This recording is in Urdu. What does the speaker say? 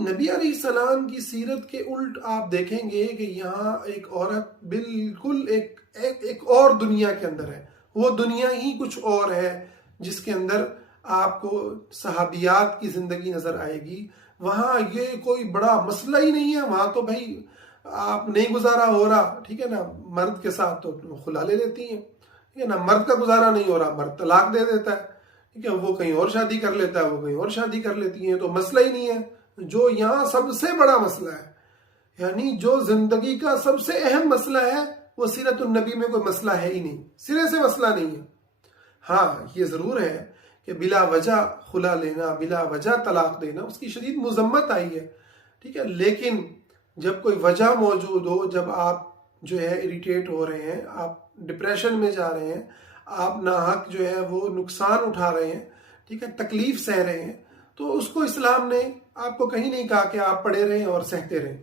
نبی علیہ السلام کی سیرت کے الٹ آپ دیکھیں گے کہ یہاں ایک عورت بالکل ایک اور دنیا کے اندر ہے. وہ دنیا ہی کچھ اور ہے جس کے اندر آپ کو صحابیات کی زندگی نظر آئے گی. وہاں یہ کوئی بڑا مسئلہ ہی نہیں ہے. وہاں تو بھائی آپ نہیں گزارا ہو رہا، ٹھیک ہے نا، مرد کے ساتھ تو خلا لے لیتی ہیں، ٹھیک ہے نا. مرد کا گزارا نہیں ہو رہا، مرد طلاق دے دیتا ہے، ٹھیک ہے. وہ کہیں اور شادی کر لیتا ہے، وہ کہیں اور شادی کر لیتی ہیں، تو مسئلہ ہی نہیں ہے. جو یہاں سب سے بڑا مسئلہ ہے، یعنی جو زندگی کا سب سے اہم مسئلہ ہے، وہ سیرت النبی میں کوئی مسئلہ ہے ہی نہیں، سرے سے مسئلہ نہیں ہے. ہاں یہ ضرور ہے کہ بلا وجہ خلا لینا، بلا وجہ طلاق دینا، اس کی شدید مذمت آئی ہے، ٹھیک ہے. لیکن جب کوئی وجہ موجود ہو، جب آپ جو ہے اریٹیٹ ہو رہے ہیں، آپ ڈپریشن میں جا رہے ہیں، آپ ناحق جو ہے وہ نقصان اٹھا رہے ہیں، ٹھیک ہے، تکلیف سہ رہے ہیں، تو اس کو اسلام نے آپ کو کہیں نہیں کہا کہ آپ پڑے رہیں اور سہتے رہیں.